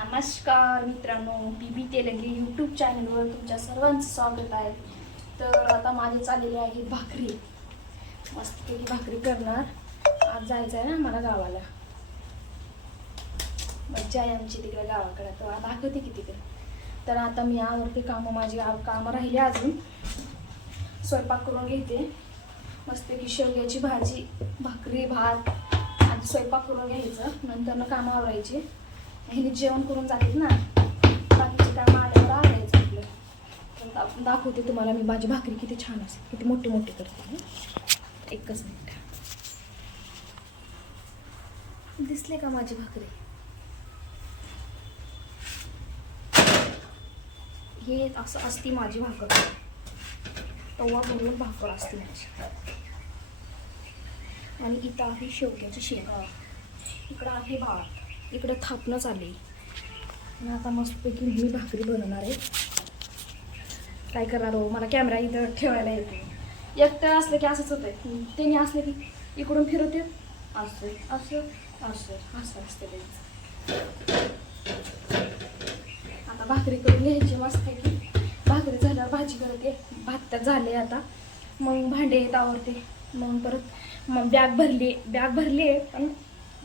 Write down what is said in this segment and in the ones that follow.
नमस्कार मित्रांनो पी बी तेलंगी यूट्यूब चॅनलवर तुमच्या सर्वांचं स्वागत आहे. तर आता माझे चाललेले आहेत भाकरी. मस्तपैकी भाकरी करणार. आज जायचं आहे ना मला गावाला. मज्जा आहे आमची तिकडे गावाकडे. तर दाखवते की तिकडे. तर आता मी आवडते कामं माझी कामं राहिली अजून. स्वयंपाक करून घेते. मस्तपैकी शेवग्याची भाजी भाकरी भात आधी स्वयंपाक करून घ्यायचं. नंतर कामं आवरायची. ह्याने जेवण करून जातात ना. बाकीचे कामं आल्यावर आवरायचं आपलं. पण दा- दाखवते तुम्हाला मी माझी भाकरी किती छान असते किती मोठी मोठी करते हं. एकच मिनिट. दिसले का माझी भाकरी? हे असं असती माझी भाकर. तवा भरून भाकर असते माझी. आणि इथं आहे शेवग्याची शेंगा. इकडं आहे भात इकडं थापणं चालली आणि आता मस्तपैकी मी भाकरी बनवणार आहे. काय करणार हो? मला कॅमेरा इथं ठेवायला येते एकटं असलं की असंच होतं त्यांनी असलं की इकडून फिरवते. असं असं असं असं असते आता भाकरी करून घ्यायची मस्तपैकी. भाकरी झाल्यावर भाजी करते. भात तर झाले आता. मग भांडे येत आवडते मग परत मग बॅग भरली. बॅग भरली आहे पण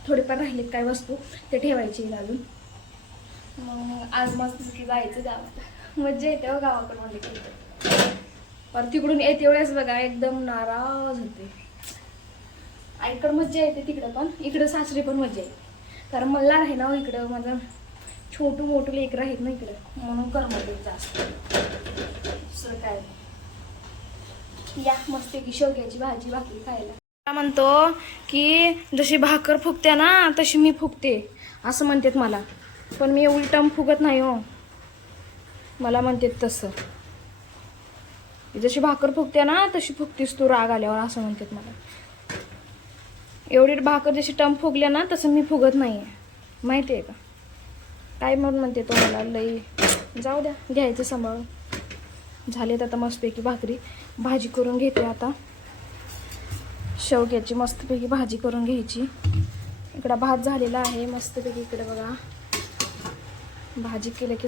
थोडेफार राहिलेत काय वस्तू ते ठेवायचे घालून मग आज मस्तपैकी जायचं गावात मज्जा येते हो गावाकडे म्हणजे की. पर तिकडून येते वेळेस बघा एकदम नाराज होते. आईकडं मज्जा येते तिकडं पण इकडं सासरी पण मज्जा येते. कारण मला आहे ना हो इकडं माझं छोटू मोठू लेकरं आहेत ना इकडं म्हणून करमत जास्त. दुसरं काय? नाही. या मस्त की शेवग्याची भाजी भाकरी खायला. म्हणतो की जशी भाकर फुगते ना तशी मी फुगते असं म्हणतात मला. पण मी एवढी टम फुगत नाही हो. मला म्हणतात तसं. जशी भाकर फुगते ना तशी फुगतीस तू राग आल्यावर असं म्हणतात मला. एवढी भाकर जशी टम फुगल्या ना तसं मी फुगत नाही आहे माहिती आहे का? काय म्हणून म्हणते तो मला लई. जाऊ द्या घ्यायचं सांभाळून. झालेत आता मस्तपैकी भाकरी. भाजी करून घेते आता. शेवग्याची मस्तपैकी भाजी करून घ्यायची. इकडं भात झालेला आहे मस्तपैकी इकडे बघा. भाजी केलं की